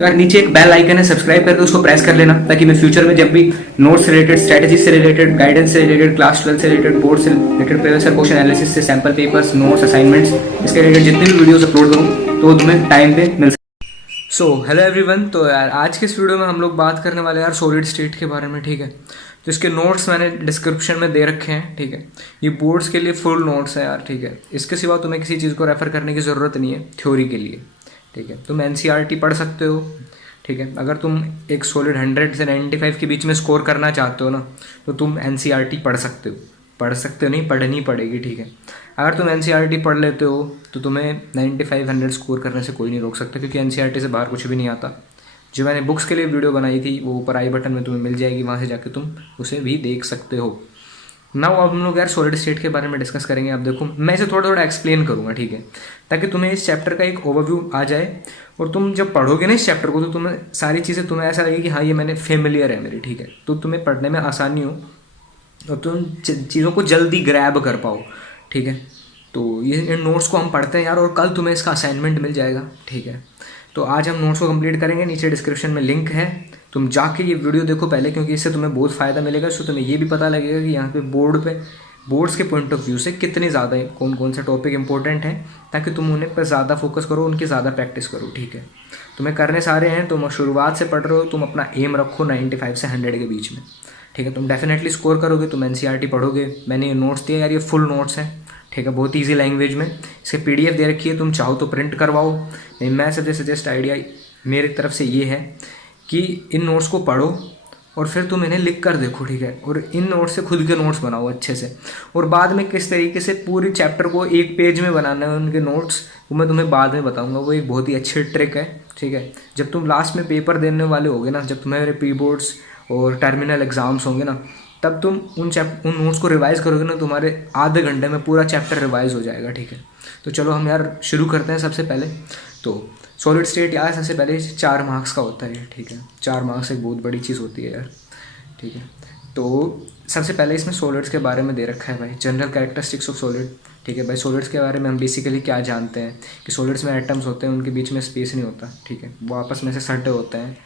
अगर नीचे एक बेल आइकन है सब्सक्राइब करके उसको प्रेस कर लेना, ताकि मैं फ्यूचर में जब भी नोट्स से रिलेटेड, स्ट्रेटजी से रिलेटेड, गाइडेंस से रिलेटेड, क्लास 12 से रिलेटेड, बोर्ड से रिलेटेड, प्रीवियस क्वेश्चन एनालिसिस से सैम्पल पेपर्स, नोट्स, असाइनमेंट्स, इसके रिलेटेड जितने भी वीडियोस अपलोड करूँ तो तुम्हें टाइम पे मिल सके। So hello everyone. तो यार आज के इस वीडियो में हम लोग बात करने वाले यार सॉलिड स्टेट के बारे में, ठीक है। तो इसके नोट्स मैंने डिस्क्रिप्शन में दे रखे हैं, ठीक है। ये बोर्ड्स के लिए फुल नोट्स है यार, ठीक है। इसके सिवा तुम्हें किसी चीज़ को रेफर करने की ज़रूरत नहीं है थ्योरी के लिए, ठीक है। तुम एनसीईआरटी पढ़ सकते हो, ठीक है। अगर तुम एक सॉलिड 100 से 95 के बीच में स्कोर करना चाहते हो ना, तो तुम एनसीईआरटी पढ़ सकते हो नहीं, पढ़नी पड़ेगी, ठीक है। अगर तुम एनसीईआरटी पढ़ लेते हो तो तुम्हें 95 100 स्कोर करने से कोई नहीं रोक सकता, क्योंकि एनसीईआरटी से बाहर कुछ भी नहीं आता। जो मैंने बुक्स के लिए वीडियो बनाई थी वो ऊपर आई बटन में तुम्हें मिल जाएगी, वहाँ से जाके तुम उसे भी देख सकते हो। नाउ अब हम लोग यार सॉलिड स्टेट के बारे में डिस्कस करेंगे। अब देखो मैं इसे थोड़ा थोड़ा एक्सप्लेन करूँगा, ठीक है, ताकि तुम्हें इस चैप्टर का एक ओवरव्यू आ जाए। और तुम जब पढ़ोगे ना इस चैप्टर को तो तुम्हें सारी चीज़ें तुम्हें ऐसा लगे कि हाँ ये मैंने फेमिलियर है मेरी, ठीक है। तो तुम्हें पढ़ने में आसानी हो और तुम चीज़ों को जल्दी ग्रैब कर पाओ, ठीक है। तो ये इन नोट्स को हम पढ़ते हैं यार, और कल तुम्हें इसका असाइनमेंट मिल जाएगा, ठीक है। तो आज हम नोट्स को कंप्लीट करेंगे। नीचे डिस्क्रिप्शन में लिंक है, तुम जाके ये वीडियो देखो पहले, क्योंकि इससे तुम्हें बहुत फ़ायदा मिलेगा। इससे तुम्हें ये भी पता लगेगा कि यहाँ पे बोर्ड्स के पॉइंट ऑफ व्यू से कितने ज़्यादा कौन कौन से टॉपिक इंपॉर्टेंट हैं, ताकि तुम उन्हें पर ज़्यादा फोकस करो, उनकी ज़्यादा प्रैक्टिस करो, ठीक है। तुम्हें करने सारे हैं, तुम शुरुआत से पढ़ रहे हो, तुम अपना एम रखो 95 से 100 के बीच में, ठीक है। तुम डेफिनेटली स्कोर करोगे, तुम एनसीईआरटी पढ़ोगे। मैंने ये नोट्स दिया यार, ये फुल नोट्स हैं, ठीक है, बहुत ईजी लैंग्वेज में। इसके पीडीएफ दे रखी है, तुम चाहो तो प्रिंट करवाओ। नहीं, मैं सजेस्ट आइडिया मेरी तरफ से ये है कि इन नोट्स को पढ़ो और फिर तुम इन्हें लिख कर देखो, ठीक है। और इन नोट्स से खुद के नोट्स बनाओ अच्छे से, और बाद में किस तरीके से पूरी चैप्टर को एक पेज में बनाना है उनके नोट्स, वो मैं तुम्हें बाद में बताऊंगा। वो एक बहुत ही अच्छी ट्रिक है, ठीक है। जब तुम लास्ट में पेपर देने वाले होगे ना, जब तुम्हारे प्री बोर्ड्स और टर्मिनल एग्जाम्स होंगे ना, तब तुम उन नोट्स को रिवाइज़ करोगे ना, तुम्हारे आधे घंटे में पूरा चैप्टर रिवाइज़ हो जाएगा, ठीक है। तो चलो हम यार शुरू करते हैं। सबसे पहले तो सॉलिड स्टेट यार सबसे पहले 4 मार्क्स का होता है, ठीक है। 4 मार्क्स एक बहुत बड़ी चीज़ होती है यार, ठीक है। तो सबसे पहले इसमें सॉलिड्स के बारे में दे रखा है भाई, जनरल कैरेक्टरिस्टिक्स ऑफ सॉलिड, ठीक है। भाई सॉलिड्स के बारे में हम बेसिकली क्या जानते हैं कि सॉलिड्स में एटम्स होते हैं, उनके बीच में स्पेस नहीं होता, ठीक है। वो आपस में से सटे होते हैं,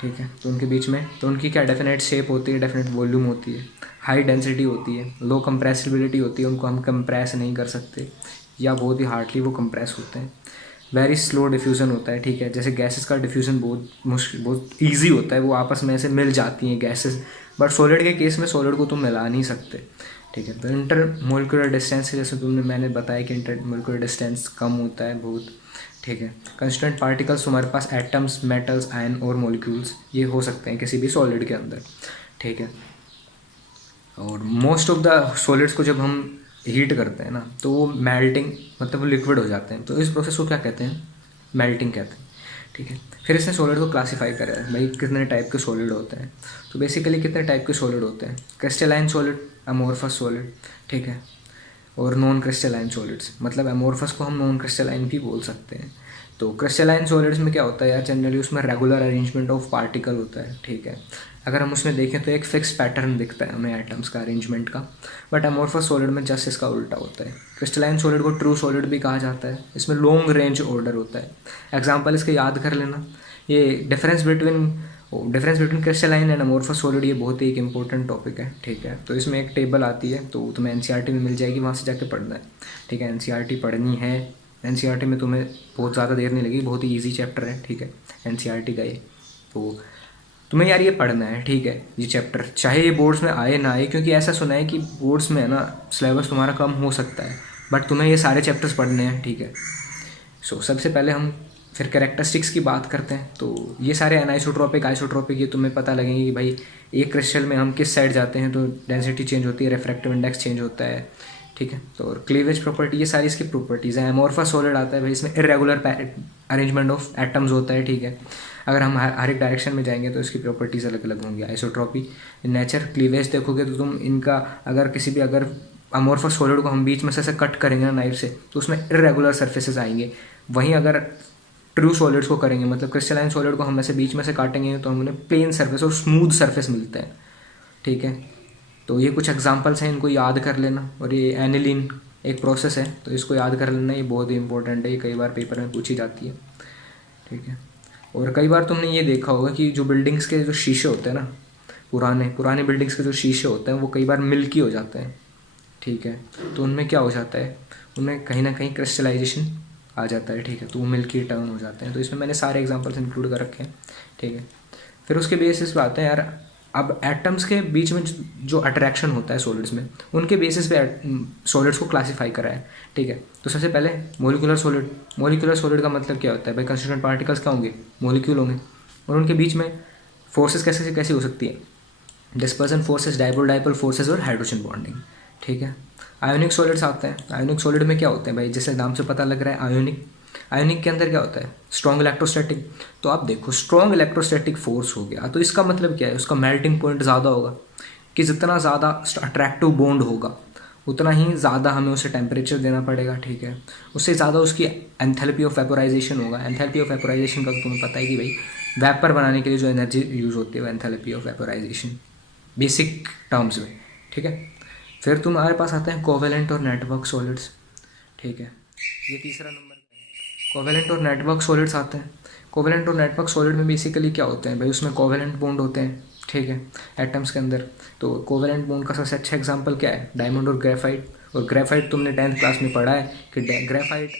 ठीक है। तो उनके बीच में तो उनकी क्या डेफिनेट शेप होती है, डेफिनेट वॉल्यूम होती है, हाई डेंसिटी होती है, लो कंप्रेसिबिलिटी होती है, उनको हम कंप्रेस नहीं कर सकते या बहुत ही हार्डली वो कंप्रेस होते हैं। वेरी स्लो डिफ्यूज़न होता है, ठीक है। जैसे गैसेस का डिफ्यूज़न बहुत ईजी होता है, वो आपस में ऐसे मिल जाती हैं गैसेस, बट सॉलिड के केस में सॉलिड को तुम मिला नहीं सकते, ठीक है। तो इंटर मोलिकुलर डिस्टेंस, जैसे मैंने बताया कि इंटर मोलिकुलर डिस्टेंस कम होता है बहुत, ठीक है। कंस्टेंट पार्टिकल्स तुम्हारे पास एटम्स, मेटल्स, आयन और मॉलिक्यूल्स ये हो सकते हैं किसी भी सॉलिड के अंदर, ठीक है। और मोस्ट ऑफ द सॉलिड्स को जब हम हीट करते हैं ना, तो वो मेल्टिंग मतलब वो लिक्विड हो जाते हैं। तो इस प्रोसेस को क्या कहते हैं? मेल्टिंग कहते हैं, ठीक है। फिर इसने सॉलिड को क्लासीफाई करा है भाई, कितने टाइप के सॉलिड होते हैं। तो बेसिकली कितने टाइप के सॉलिड होते हैं? क्रिस्टलाइन सॉलिड, अमोर्फस सॉलिड, ठीक है, और नॉन क्रिस्टलाइन सॉलिड्स। मतलब अमोर्फस को हम नॉन क्रिस्टलाइन भी बोल सकते हैं। तो क्रिस्टलाइन सॉलिड्स में क्या होता है यार, जनरली उसमें रेगुलर अरेंजमेंट ऑफ पार्टिकल होता है, ठीक है। अगर हम उसमें देखें तो एक फिक्स पैटर्न दिखता है हमें एटम्स का, अरेंजमेंट का। बट अमोर्फस सॉलिड में जस्ट इसका उल्टा होता है। क्रिस्टलाइन सॉलिड को ट्रू सॉलिड भी कहा जाता है। इसमें लॉन्ग रेंज ऑर्डर होता है। एग्जाम्पल इसके याद कर लेना। ये difference between crystalline and amorphous solid, ये बहुत ही एक इंपॉर्टेंट टॉपिक है, ठीक है। तो इसमें एक टेबल आती है, तो तुम्हें एनसीईआरटी में मिल जाएगी, वहाँ से जाके पढ़ना है, ठीक है। एनसीईआरटी पढ़नी है। एनसीईआरटी में तुम्हें बहुत ज़्यादा देर नहीं लगेगी, बहुत ही ईजी चैप्टर है, ठीक है, एनसीईआरटी का ये। तो तुम्हें यार ये पढ़ना है, ठीक है, ये चैप्टर, चाहे ये बोर्ड्स में आए ना आए, क्योंकि ऐसा सुना है कि बोर्ड्स में है ना सिलेबस तुम्हारा कम हो सकता है, बट तुम्हें ये सारे चैप्टर्स पढ़ने हैं, ठीक है। सो सबसे पहले हम फिर कैरेक्टरिस्टिक्स की बात करते हैं। तो ये सारे एनाइसोट्रॉपिक, आइसोट्रॉपिक, ये तुम्हें पता लगेंगे कि भाई एक क्रिस्टल में हम किस साइड जाते हैं तो डेंसिटी चेंज होती है, रिफ्रैक्टिव इंडेक्स चेंज होता है, ठीक है। तो और क्लीवेज प्रॉपर्टी, ये सारी इसकी प्रॉपर्टीज़ हैं। अमोर्फस सॉलिड आता है भाई, इसमें इरेगुलर अरेंजमेंट ऑफ एटम्स होता है, ठीक है। अगर हम हर एक डायरेक्शन में जाएंगे तो इसकी प्रॉपर्टीज़ अलग अलग होंगी। आइसोट्रॉपी, नेचर, क्लीवेज देखोगे तो तुम इनका अगर अमोर्फस सॉलिड को हम बीच में से कट करेंगे ना नाइफ से, तो उसमें इरेगुलर सर्फेसेस आएंगे। वहीं अगर ट्रू सॉलिड्स को करेंगे, मतलब क्रिस्टलाइन सॉलिड को हम ऐसे बीच में से काटेंगे, तो हमें प्लेन सर्फेस और स्मूथ सर्फेस मिलता है, ठीक है। तो ये कुछ एग्जांपल्स हैं, इनको याद कर लेना। और ये एनिलीन एक प्रोसेस है, तो इसको याद कर लेना, ये बहुत ही इंपॉर्टेंट है, ये कई बार पेपर में पूछी जाती है, ठीक है। और कई बार तुमने ये देखा होगा कि जो बिल्डिंग्स के जो शीशे होते हैं ना, पुराने पुराने बिल्डिंग्स के जो शीशे होते हैं वो कई बार मिल्की हो जाते हैं, ठीक है। तो उनमें क्या हो जाता है, उनमें कहीं ना कहीं क्रिस्टलाइजेशन आ जाता है, ठीक है। तो वो मिल्की टर्न हो जाते हैं। तो इसमें मैंने सारे एग्जांपल्स इंक्लूड कर रखे हैं, ठीक है। फिर उसके बेसिस पे आते हैं यार, अब एटम्स के बीच में जो अट्रैक्शन होता है सॉलिड्स में, उनके बेसिस पे सॉलिड्स को क्लासीफाई करा है, ठीक है। तो सबसे पहले मोलिकुलर सॉलिड। मोलिकुलर सॉलिड का मतलब क्या होता है भाई, कंस्टिट्यूएंट पार्टिकल्स क्या होंगे, मोलिक्यूल होंगे, और उनके बीच में फोर्सेस कैसे कैसे हो सकती है, dispersion forces, dipole dipole forces और हाइड्रोजन बॉन्डिंग, ठीक है। आयोनिक सॉलिड्स आते हैं। आयोनिक सॉलिड में क्या होते हैं भाई, जैसे नाम से पता लग रहा है आयोनिक, आयोनिक के अंदर क्या होता है, स्ट्रॉन्ग इलेक्ट्रोस्टैटिक। तो आप देखो स्ट्रॉन्ग इलेक्ट्रोस्टैटिक फोर्स हो गया, तो इसका मतलब क्या है, उसका मेल्टिंग पॉइंट ज़्यादा होगा, कि जितना ज़्यादा अट्रैक्टिव बॉन्ड होगा उतना ही ज़्यादा हमें उसे टेम्परेचर देना पड़ेगा, ठीक है। उससे ज़्यादा उसकी एंथैल्पी ऑफ वेपोराइजेशन होगा। एंथैल्पी ऑफ वेपोराइजेशन का तो तुम्हें पता है कि भाई वेपर बनाने के लिए जो एनर्जी यूज़ होती है वो enthalpy of vaporisation, basic terms में, ठीक है। फिर तुम्हारे पास आते हैं कोवेलेंट और नेटवर्क सॉलिड्स, ठीक है। ये तीसरा नंबर कोवेलेंट और नेटवर्क सॉलिड्स आते हैं। कोवेलेंट और नेटवर्क सॉलिड में बेसिकली क्या होते हैं भाई, उसमें कोवेलेंट बॉन्ड होते हैं, ठीक है, एटम्स के अंदर। तो कोवेलेंट बॉन्ड का सबसे अच्छा एग्जांपल क्या है, डायमंड और ग्रेफाइट। और ग्रेफाइट तुमने 10th क्लास में पढ़ा है कि ग्रेफाइट,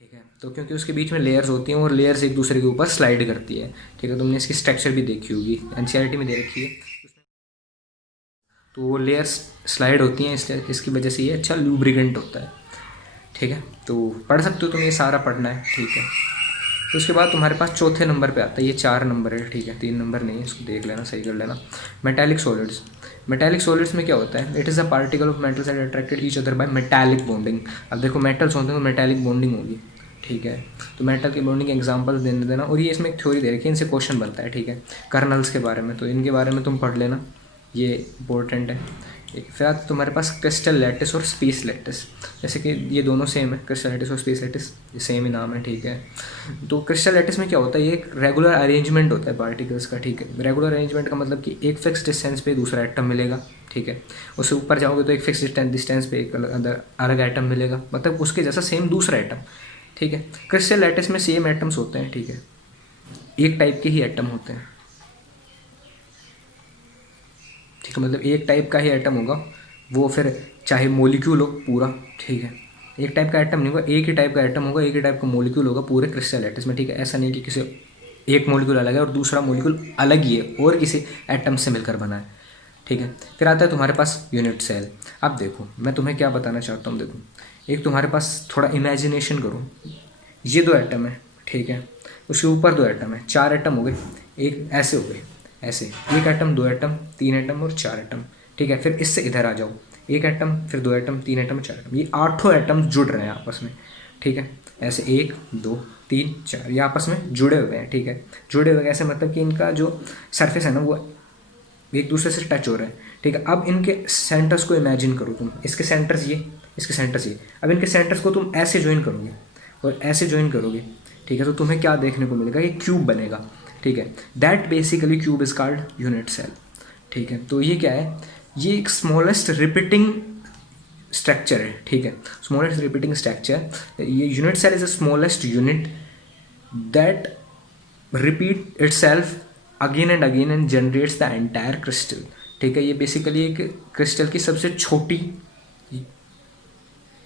ठीक है। तो क्योंकि उसके बीच में लेयर्स होती हैं और लेयर्स एक दूसरे के ऊपर स्लाइड करती है, ठीक है। तुमने इसकी स्ट्रक्चर भी देखी होगी, एनसीईआरटी में दे रखी है। तो वो लेयर्स स्लाइड होती हैं, इसलिए इसकी वजह से ये अच्छा लूब्रिकेंट होता है, ठीक है। तो पढ़ सकते हो तुम, ये सारा पढ़ना है, ठीक है। तो उसके बाद तुम्हारे पास चौथे नंबर पे आता है, ये 4 नंबर है, ठीक है, 3 नंबर नहीं है, इसको देख लेना, सही कर लेना। Metallic solids. मेटालिक सॉलिड्स में क्या होता है, it is a particle of metals that attracted each other by metallic bonding. अब देखो मेटल्स होते हैं तो मेटालिक बॉन्डिंग होगी, ठीक है। तो मेटल की बॉन्डिंग एग्जांपल्स देने देना। और ये इसमें एक थ्योरी दे रखी है, इनसे क्वेश्चन बनता है, ठीक है, कर्नल्स के बारे में। तो इनके बारे में तुम पढ़ लेना, ये इंपॉर्टेंट है। फिर आता तुम्हारे पास क्रिस्टल लैटिस और स्पेस लैटिस। जैसे कि ये दोनों सेम है, क्रिस्टल लैटिस और स्पेस लैटिस, ये सेम ही नाम है, ठीक है। तो क्रिस्टल लैटिस में क्या होता है, ये एक रेगुलर अरेंजमेंट होता है पार्टिकल्स का, ठीक है। रेगुलर अरेंजमेंट का मतलब कि एक फिक्स डिस्टेंस पे दूसरा एटम मिलेगा, ठीक है। उससे ऊपर जाओगे तो एक फिक्स डिस्टेंस पे एक अलग एटम मिलेगा, मतलब उसके जैसा सेम दूसरा एटम, ठीक है। क्रिस्टल लैटिस में सेम एटम्स होते हैं, ठीक है, एक टाइप के ही एटम होते हैं, ठीक है। मतलब एक टाइप का ही एटम होगा वो, फिर चाहे मोलिक्यूल हो पूरा, ठीक है। एक टाइप का एटम नहीं होगा, एक ही टाइप का एटम होगा, एक ही टाइप का मोलिक्यूल होगा पूरे क्रिस्टल लैटिस में, ठीक है। ऐसा नहीं कि किसी एक मोलिक्यूल अलग है और दूसरा मोलिक्यूल अलग ही है और किसी एटम से मिलकर बना है, ठीक है। फिर आता है तुम्हारे पास यूनिट सेल। अब देखो मैं तुम्हें क्या बताना चाहता हूँ, देखो एक तुम्हारे पास थोड़ा इमेजिनेशन करो, ये 2 एटम है, ठीक है, उसके ऊपर 2 एटम है, 4 एटम हो गए, एक ऐसे हो गए, ऐसे एक एटम, 2 एटम, 3 एटम और 4 एटम, ठीक है। फिर इससे इधर आ जाओ, एक एटम, फिर 2 एटम, 3 एटम, 4 एटम, ये 8 एटम जुड़ रहे हैं आपस में, ठीक है। ऐसे 1 2 3 4 ये आपस में जुड़े हुए हैं, ठीक है। जुड़े हुए ऐसे मतलब कि इनका जो सरफेस है ना वो एक दूसरे से टच हो रहा है, ठीक है। अब इनके सेंटर्स को इमेजिन करो तुम, इसके सेंटर्स ये, इसके सेंटर्स ये। अब इनके सेंटर्स को तुम ऐसे ज्वाइन करोगे और ऐसे ज्वाइन करोगे, ठीक है। तो तुम्हें क्या देखने को मिलेगा, ये क्यूब बनेगा, ठीक है। That basically cube is called unit cell, ठीक है। तो ये क्या है, ये एक स्मॉलेस्ट रिपीटिंग स्ट्रक्चर है, ठीक है, स्मॉलेस्ट रिपीटिंग स्ट्रक्चर। ये unit cell is a smallest unit that repeat itself again and generates the entire crystal, ठीक है। ये बेसिकली एक क्रिस्टल की सबसे छोटी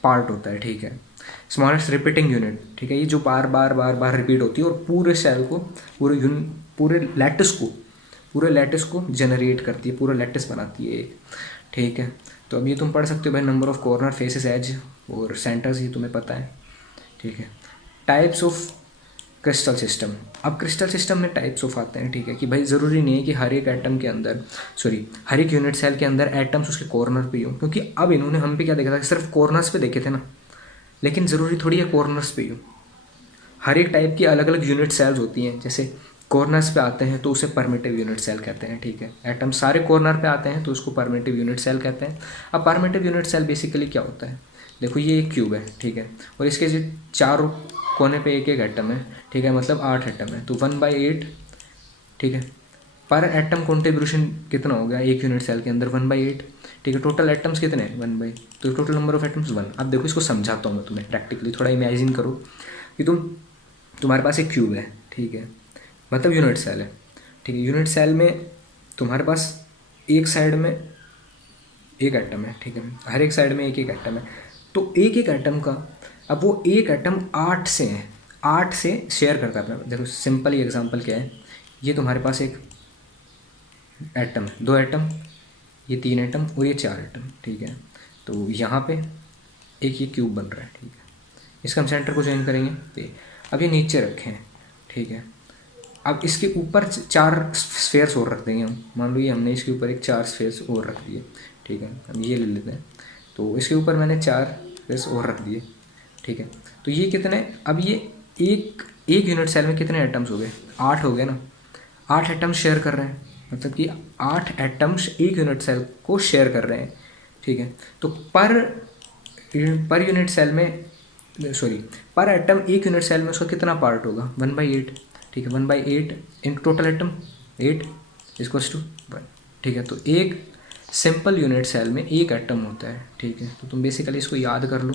पार्ट होता है, ठीक है, स्मॉलेस्ट रिपीटिंग यूनिट, ठीक है। ये जो बार बार रिपीट होती है और पूरे सेल को, पूरे लैटिस को जनरेट करती है, पूरा लैटिस बनाती है एक, ठीक है। तो अब ये तुम पढ़ सकते हो भाई, number of corner, faces, edge और सेंटर्स, ये तुम्हें पता है, ठीक है। Types of crystal system. अब क्रिस्टल सिस्टम में टाइप्स ऑफ आते हैं, ठीक है, कि भाई ज़रूरी नहीं है कि हर एक एटम के अंदर, हर एक यूनिट सेल के अंदर एटम्स उसके कॉर्नर पे ही हो, क्योंकि अब इन्होंने हम पे क्या देखा था, सिर्फ कॉर्नर्स पे देखे थे ना, लेकिन ज़रूरी थोड़ी है कॉर्नर्स पे ही हो। हर एक टाइप की अलग अलग यूनिट सेल्स होती हैं, जैसे कॉर्नर्स पे आते हैं तो उसे परमिटिव यूनिट सेल कहते हैं, ठीक है। एटम सारे कॉर्नर पे आते हैं तो उसको परमिटिव यूनिट सेल कहते हैं। अब परमिटिव यूनिट सेल बेसिकली क्या होता है, देखो ये एक क्यूब है, ठीक है, और इसके जो 4 कोने पे एक एक एटम है, ठीक है, मतलब 8 एटम है, तो 1/8, ठीक है। पर एटम कॉन्ट्रीब्यूशन कितना हो गया एक यूनिट सेल के अंदर, 1/8, ठीक है। टोटल एटम्स कितने हैं, 1/, तो टोटल नंबर ऑफ एटम्स 1। अब देखो इसको समझाता हूँ मैं तुम्हें प्रैक्टिकली, थोड़ा इमेजिन करो कि तुम तुम्हारे पास एक क्यूब है, ठीक है, मतलब यूनिट सेल है, ठीक है। यूनिट सेल में तुम्हारे पास एक साइड में एक एटम है, ठीक है, हर एक साइड में एक एक एटम है। तो एक एक एटम का, अब वो एक एटम 8 से है, 8 से शेयर करता है अपना। देखो सिंपल ही एग्जांपल क्या है, ये तुम्हारे पास एक एटम है, 2 एटम, ये 3 एटम और ये 4 एटम, ठीक है। तो यहाँ पे एक ये क्यूब बन रहा है, ठीक है। इसका हम सेंटर को ज्वाइन करेंगे, तो अब ये नीचे रखे हैं, ठीक है। अब इसके ऊपर 4 स्फेयर्स और रख देंगे हम, मान लो ये हमने इसके ऊपर एक 4 स्फेयर्स और रख दिए, ठीक है। हम ये ले लेते हैं, तो इसके ऊपर मैंने 4 स्फेयर्स और रख दिए, ठीक है। तो ये कितने, अब ये एक एक यूनिट सेल में कितने एटम्स हो गए, 8 हो गए ना। 8 एटम्स शेयर कर रहे हैं, मतलब कि 8 एटम्स एक यूनिट सेल को शेयर कर रहे हैं, ठीक है। तो पर यूनिट सेल में, सॉरी, पर एटम एक यूनिट सेल में उसका कितना पार्ट होगा, 1/8, ठीक है। 1/8 into total atom 8 equals to 1, ठीक है। तो एक सिंपल यूनिट सेल में एक एटम होता है, ठीक है। तो तुम बेसिकली इसको याद कर लो।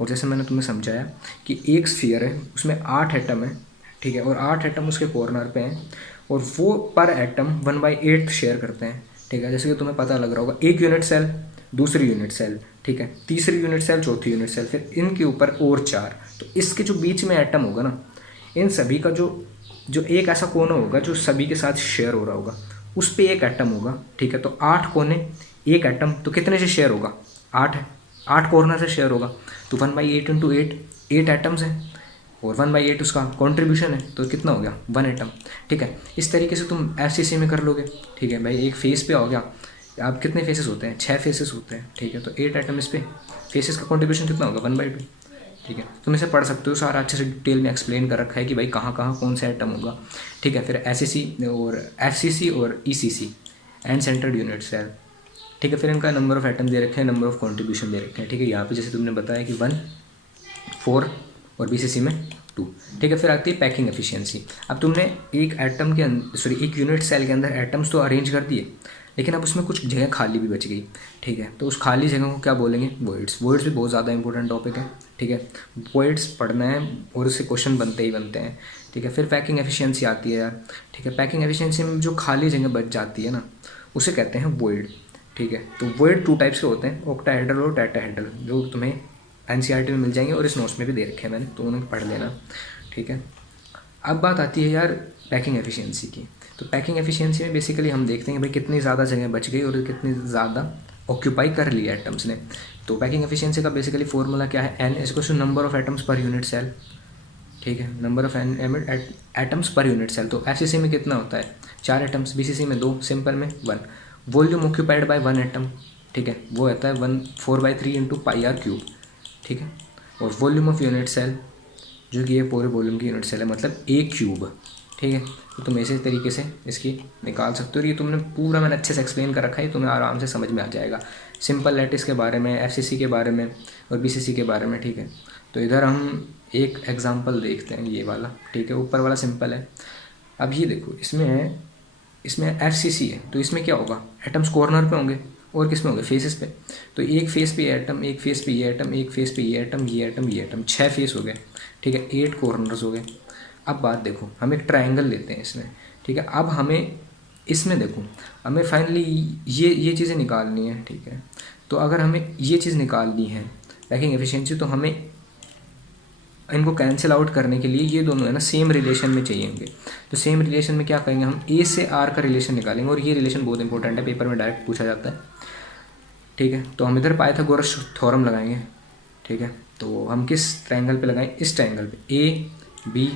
और जैसे मैंने तुम्हें समझाया कि एक स्फीयर है, उसमें 8 एटम है, ठीक है, और 8 एटम उसके कॉर्नर पे हैं, और वो पर एटम 1/8 शेयर करते हैं, ठीक है। जैसे कि तुम्हें पता लग रहा होगा, एक यूनिट सेल, दूसरी यूनिट सेल, ठीक है, तीसरी यूनिट सेल, चौथी यूनिट सेल, फिर इनके ऊपर और 4। तो इसके जो बीच में एटम होगा ना, इन सभी का जो जो एक ऐसा कोना होगा जो सभी के साथ शेयर हो रहा होगा, उस पे एक एटम होगा, ठीक है। तो 8 कोने, एक एटम, तो कितने से शेयर होगा, 8 है, 8 कॉर्नर से शेयर होगा। तो 1/8 इंटू 8 एटम्स हैं, और 1/8 उसका कॉन्ट्रीब्यूशन है, तो कितना हो गया, 1 एटम, ठीक है। इस तरीके से तुम FCC में कर लोगे, ठीक है भाई। एक फेस पे हो गया, आप कितने फेसेस होते हैं, 6 फेसेस होते हैं, ठीक है। तो 8 एटम इस पे, फेसेस का कॉन्ट्रीब्यूशन कितना होगा, 1/2, ठीक है। तुम इसे पढ़ सकते हो, सारा अच्छे से डिटेल में एक्सप्लेन कर रखा है कि भाई कहाँ कहाँ कौन सा एटम होगा, ठीक है। फिर SCC और FCC और ECC, end centred unit cell, ठीक है। फिर इनका नंबर ऑफ एटम दे रखे हैं, नंबर ऑफ कॉन्ट्रीब्यूशन दे रखे हैं, ठीक है। यहाँ पे जैसे तुमने बताया कि 1, 4 और BCC में 2, ठीक है। फिर आती है पैकिंग एफिशिएंसी। अब तुमने एक एटम के अंदर, सॉरी, एक यूनिट सेल के अंदर एटम्स तो अरेंज कर दिए, लेकिन अब उसमें कुछ जगह खाली भी बच गई, ठीक है। तो उस खाली जगह को क्या बोलेंगे, वॉइड्स। वॉइड्स भी बहुत ज़्यादा इंपॉर्टेंट टॉपिक है, ठीक है। वॉइड्स पढ़ना है और उससे क्वेश्चन बनते ही बनते हैं, ठीक है। फिर पैकिंग एफिशिएंसी आती है यार, ठीक है। पैकिंग एफिशिएंसी में जो खाली जगह बच जाती है ना, उसे कहते हैं वॉइड, ठीक है। तो वॉइड 2 टाइप्स के होते हैं, ऑक्टाहेड्रल और टेट्राहेड्रल, जो तुम्हें NCERT में मिल जाएंगे और इस नोट्स में भी दे रखे हैं मैंने, तो उन्हें पढ़ लेना, ठीक है। अब बात आती है यार पैकिंग एफिशिएंसी की। तो पैकिंग एफिशिएंसी में बेसिकली हम देखते हैं भाई कितनी ज़्यादा जगह बच गई और कितनी ज़्यादा ऑक्यूपाई कर लिया एटम्स ने। तो पैकिंग एफिशिएंसी का बेसिकली फॉर्मूला क्या है, N equals to number of atoms per unit cell, ठीक है, number of atoms per unit cell. तो FCC में कितना होता है, 4 एटम्स, BCC में 2, सिंपल में 1। वॉल्यूम ऑक्यूपाइड बाय 1 एटम, ठीक है, वो होता है 4/3 इंटू πr³, ठीक है। और वॉल्यूम ऑफ यूनिट सेल, जो कि ये पूरे वॉल्यूम की यूनिट सेल है, मतलब A क्यूब, ठीक है। तो तुम ऐसे तरीके से इसकी निकाल सकते हो, और ये तुमने पूरा मैंने अच्छे से एक्सप्लेन कर रखा है, तुम्हें आराम से समझ में आ जाएगा, सिंपल लैटिस के बारे में, FCC के बारे में और BCC के बारे में, ठीक है। तो इधर हम एक एग्जांपल देखते हैं, ये वाला, ठीक है, ऊपर वाला सिंपल है। अब ये देखो, इसमें FCC है, तो इसमें क्या होगा, एटम्स कॉर्नर पे होंगे, और किस में होंगे, फेसेस पे। तो एक फेस पे ये एटम, एक फेस पे ये एटम, एक फेस पे ये एटम, ये एटम, ये एटम, 6 फेस हो गए, ठीक है, 8 कॉर्नर्स हो गए। अब बात देखो, हम एक ट्रायंगल लेते हैं इसमें, ठीक है। अब हमें इसमें देखो, हमें फाइनली ये चीज़ें निकालनी है, ठीक है। तो अगर हमें ये चीज़ निकालनी है पैकिंग एफिशिएंसी, तो हमें इनको कैंसिल आउट करने के लिए ये दोनों है ना सेम रिलेशन में चाहिए होंगे। तो सेम रिलेशन में क्या करेंगे, हम A से R का रिलेशन निकालेंगे, और ये रिलेशन बहुत इंपॉर्टेंट है, पेपर में डायरेक्ट पूछा जाता है, ठीक है। तो हम इधर पाइथागोरस थ्योरम लगाएंगे, ठीक है। तो हम किस ट्रायंगल पे लगाएं, इस ट्रायंगल पे, A, B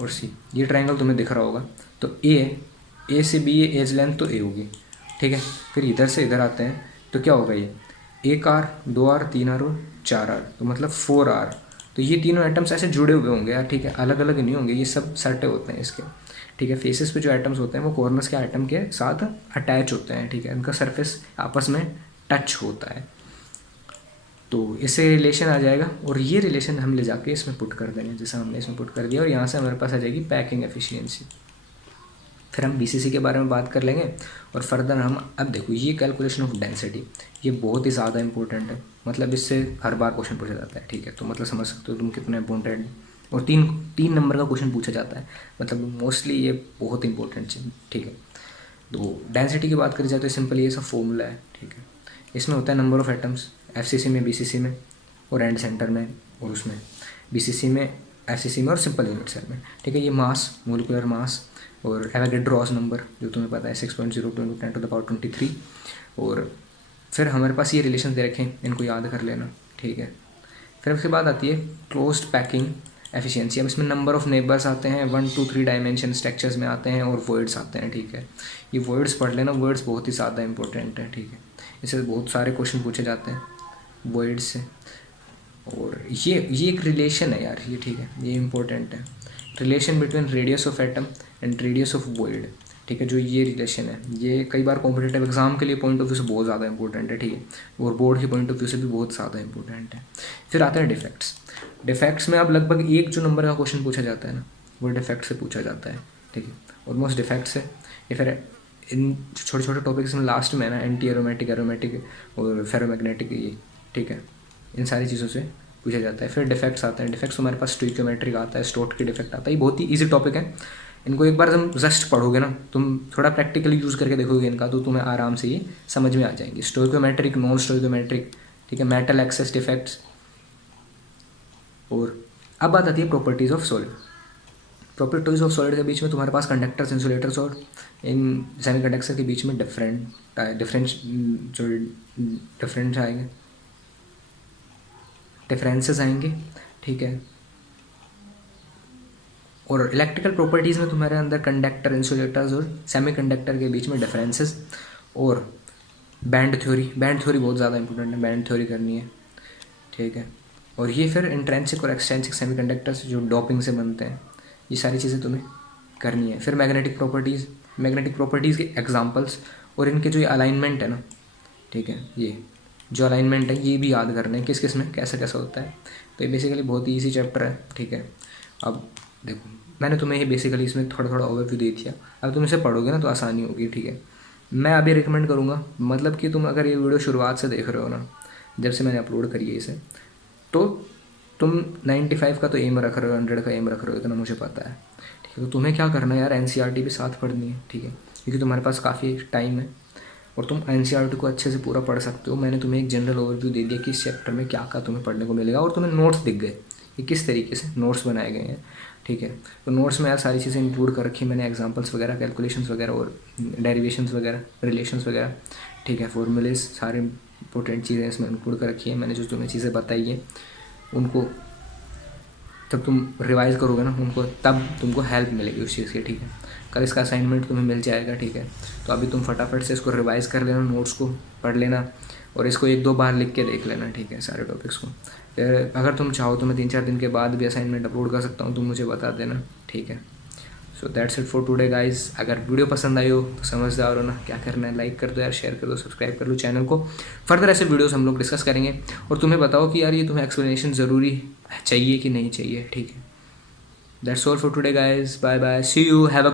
और C। ये ट्रायंगल तुम्हें दिख रहा होगा। तो A से B एज लेंथ तो A होगी, ठीक है। फिर इधर से इधर आते हैं, तो क्या होगा, ये 1R, 2R, 3R और 4R, तो मतलब 4R। तो ये तीनों एटम्स ऐसे जुड़े हुए होंगे यार, ठीक है, अलग अलग नहीं होंगे, ये सब सटे होते हैं इसके, ठीक है। फेसेस पे जो एटम्स होते हैं वो कॉर्नर्स के एटम के साथ अटैच होते हैं, ठीक है, इनका सरफेस आपस में टच होता है। तो इससे रिलेशन आ जाएगा, और ये रिलेशन हम ले जाके इसमें पुट कर देंगे, जैसा हमने इसमें पुट कर दिया, और यहाँ से हमारे पास आ जाएगी पैकिंग एफिशिएंसी। फिर हम BCC के बारे में बात कर लेंगे, और फर्दर हम, अब देखो ये कैलकुलेशन ऑफ डेंसिटी, ये बहुत ही ज़्यादा इंपॉर्टेंट है, मतलब इससे हर बार क्वेश्चन पूछा जाता है, ठीक है। तो मतलब समझ सकते हो तुम कितना इंपॉर्टेंट और तीन तीन नंबर का क्वेश्चन पूछा जाता है, मतलब मोस्टली ये बहुत इंपॉर्टेंट है, ठीक है। तो डेंसिटी की बात करी जाए तो सिंपल ये सब फॉर्मूला है, ठीक है। इसमें होता है नंबर ऑफ एटम्स, एफसीसी में, बीसीसी में और एंड सेंटर में, और उसमें बीसीसी में, एफसीसी में और सिंपल यूनिट सेल में, ठीक है। ये मास, मोलिकुलर मास और एवोगैड्रोस नंबर जो तुम्हें पता है 6.02 × 10⁻23। और फिर हमारे पास ये रिलेशन दे रखे हैं, इनको याद कर लेना, ठीक है। फिर उसके बाद आती है क्लोज्ड पैकिंग एफिशिएंसी। अब इसमें नंबर ऑफ नेबर्स आते हैं, 1 2 3 डायमेंशन स्ट्रक्चर्स में आते हैं, और वर्ड्स आते हैं, ठीक है। ये वर्ड्स पढ़ लेना, वर्ड्स बहुत ही ज़्यादा इंपॉर्टेंट है, ठीक है। इससे बहुत सारे क्वेश्चन पूछे जाते हैं वर्ड्स से। और ये एक रिलेशन है यार, ये ठीक है, ये इंपॉर्टेंट है, relation between radius of atom and radius of void, ठीक है। जो ये रिलेशन है ये कई बार कॉम्पिटिटिव एग्जाम के लिए पॉइंट ऑफ व्यू से बहुत ज़्यादा इंपॉर्टेंट है, ठीक है, और बोर्ड के पॉइंट ऑफ व्यू से भी बहुत ज़्यादा इंपॉर्टेंट है। फिर आते हैं डिफेक्ट्स। डिफेक्ट्स में अब लगभग एक जो नंबर का क्वेश्चन पूछा जाता है ना, वो डिफेक्ट से पूछा जाता है, ठीक है। ऑलमोस्ट डिफेक्ट्स है ये। फिर इन छोटे छोटे टॉपिक्स में लास्ट में ना एंटी एरोमेटिक, एरोमेटिक और फेरोमैग्नेटिक, ये ठीक है, इन सारी चीज़ों से पूछा जाता है। फिर डिफेक्ट्स आते हैं। डिफेक्ट्स हमारे पास स्टोइकियोमेट्रिक आता है, स्टोट की डिफेक्ट आता है। ये बहुत ही ईजी टॉपिक है, इनको एक बार तुम जस्ट पढ़ोगे ना, तुम थोड़ा प्रैक्टिकली यूज़ करके देखोगे इनका, तो तुम्हें आराम से ये समझ में आ जाएंगे। स्टोइकियोमेट्रिक, नॉन स्टोइकियोमेट्रिक, ठीक है, मेटल एक्सेस डिफेक्ट्स। और अब बात आती है properties of solid. Properties of solid के बीच में तुम्हारे पास कंडक्टर्स, इंसुलेटर्स और इन सेमीकंडक्टर के बीच में डिफरेंसेस आएंगे, ठीक है। और इलेक्ट्रिकल प्रॉपर्टीज़ में तुम्हारे अंदर कंडक्टर, इंसुलेटर्स और सेमीकंडक्टर के बीच में डिफरेंसेस। और बैंड थ्योरी बहुत ज़्यादा इंपॉर्टेंट है, बैंड थ्योरी करनी है, ठीक है। और ये फिर इंट्रिंसिक और एक्सट्रिंसिक सेमीकंडक्टर्स जो डोपिंग से बनते हैं, ये सारी चीज़ें तुम्हें करनी है। फिर मैग्नेटिक प्रॉपर्टीज़ के एग्जांपल्स और इनके जो ये अलाइनमेंट है ना, ठीक है, ये जो अलाइनमेंट है ये भी याद करना है, किस किस में कैसा कैसा होता है। तो ये बेसिकली बहुत ही ईजी चैप्टर है, ठीक है। अब देखो मैंने तुम्हें ये बेसिकली इसमें थोड़ा थोड़ा ओवरव्यू दे दिया, अब तुम इसे पढ़ोगे ना तो आसानी होगी, ठीक है। मैं अभी रिकमेंड करूँगा, मतलब कि तुम अगर ये वीडियो शुरुआत से देख रहे हो ना, जब से मैंने अपलोड करी है इसे, तो तुम 95 का तो एम रख रहे हो, 100 का एम रख रहे हो, इतना मुझे पता है, ठीक है। तो तुम्हें क्या करना है यार, एनसीईआरटी भी साथ पढ़नी है, ठीक है, क्योंकि तुम्हारे पास काफ़ी टाइम है और तुम एनसीईआरटी को अच्छे से पूरा पढ़ सकते हो। मैंने तुम्हें एक जनरल ओवरव्यू दे दिया कि इस चैप्टर में क्या क्या तुम्हें पढ़ने को मिलेगा, और तुम्हें नोट्स दिख गए कि किस तरीके से नोट्स बनाए गए हैं, ठीक है। तो नोट्स में यार सारी चीज़ें इंक्लूड कर रखी मैंने, एग्जांपल्स वगैरह, कैलकुलेशंस वगैरह और डेरिवेशंस वगैरह, रिलेशंस वगैरह, ठीक है, फॉर्मूलेज, सारे इंपॉर्टेंट चीज़ें इसमें इंक्लूड कर रखी है मैंने। जो तुम्हें चीज़ें बताई है उनको जब तुम रिवाइज़ करोगे ना उनको, तब तुमको हेल्प मिलेगी उस चीज़ की, ठीक है। कल इसका असाइनमेंट तुम्हें मिल जाएगा, ठीक है। तो अभी तुम फटाफट से इसको रिवाइज़ कर लेना, नोट्स को पढ़ लेना और इसको 1-2 बार लिख के देख लेना, ठीक है, सारे टॉपिक्स को। फिर अगर तुम चाहो तो मैं 3-4 दिन के बाद भी असाइनमेंट अपलोड कर सकता हूँ, तुम मुझे बता देना, ठीक है। So that's it for today guys. अगर वीडियो पसंद आई हो तो समझदार हो ना, क्या करना है, लाइक कर दो यार, शेयर कर दो, सब्सक्राइब कर लो चैनल को। फर्दर ऐसे वीडियोस हम लोग डिस्कस करेंगे और तुम्हें बताओ कि यार ये तुम्हें एक्सप्लेनेशन ज़रूरी चाहिए कि नहीं चाहिए, ठीक है। That's all for today guys, bye bye, see you, have a